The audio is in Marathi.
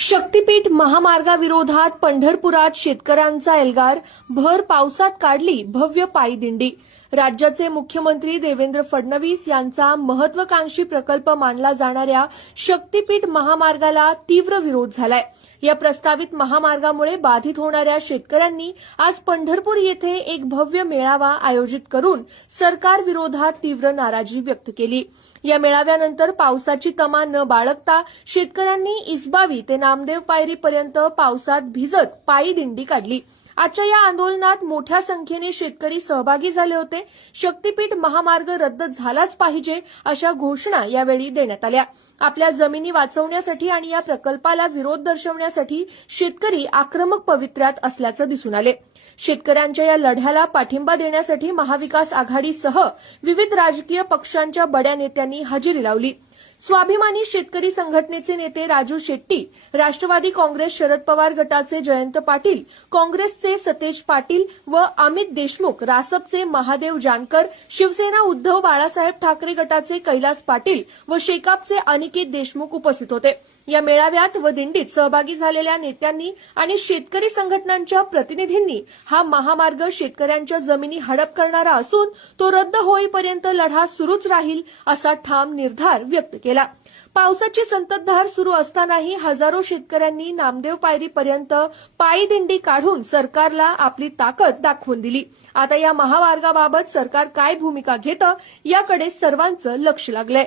शक्तीपीठ महामार्गाविरोधात पंढरपुरात शेतकऱ्यांचा एल्गार, भर पावसात काढली भव्य पायी दिंडी। राज्याचे मुख्यमंत्री देवेंद्र फडणवीस यांचा महत्वाकांक्षी प्रकल्प मानला जाणाऱ्या शक्तीपीठ महामार्गाला तीव्र विरोध झालाय। या प्रस्तावित महामार्गामुळे बाधित होणाऱ्या शेतकऱ्यांनी आज पंढरपूर येथे एक भव्य मेळावा आयोजित करून सरकार विरोधात तीव्र नाराजी व्यक्त केली। या मेळाव्यानंतर पावसाची तमा न बाळगता शेतकऱ्यांनी इसबावी ते नामदेव पायरीपर्यंत पावसात भिजत पायी दिंडी काढली। आजच्या या आंदोलनात मोठ्या संख्येने शेतकरी सहभागी झाले होते। शक्तीपीठ महामार्ग रद्द झालाच पाहिजे अशा घोषणा यावेळी देण्यात आल्या। आपल्या जमिनी वाचवण्यासाठी आणि या प्रकल्पाला विरोध दर्शवण्यासाठी शेतकरी आक्रमक पवित्र्यात असल्याचं दिसून आले। शेतकऱ्यांच्या या लढ्याला पाठिंबा देण्यासाठी महाविकास आघाडीसह विविध राजकीय पक्षांच्या बड्या नेत्यांनी हजेरी लावली। स्वाभिमानी शेतकरी संघटनेचे नेते राजू शेट्टी, राष्ट्रवादी काँग्रेस शरद पवार गटाचे जयंत पाटील, काँग्रेसचे सतेज पाटील व अमित देशमुख, रासपचे महादेव जानकर, शिवसेना उद्धव बाळासाहेब ठाकरे गटाचे कैलास पाटील व शेकापचे अनिकेत देशमुख उपस्थित होते। या मेळाव्यात व दिंडीत सहभागी झालेल्या नेत्यांनी आणि शेतकरी संघटनांच्या प्रतिनिधींनी हा महामार्ग शेतकऱ्यांच्या जमिनी हडप करणारा असून तो रद्द होईपर्यंत लढा सुरूच राहील असा ठाम निर्धार व्यक्त केला। पावसाची संततधार सुरू असतानाही हजारो शेतकऱ्यांनी नामदेव पायरीपर्यंत पायी दिंडी काढून सरकारला आपली ताकद दाखवून दिली। आता या महामार्गाबाबत सरकार काय भूमिका घेतं याकडे सर्वांचं लक्ष लागलंय।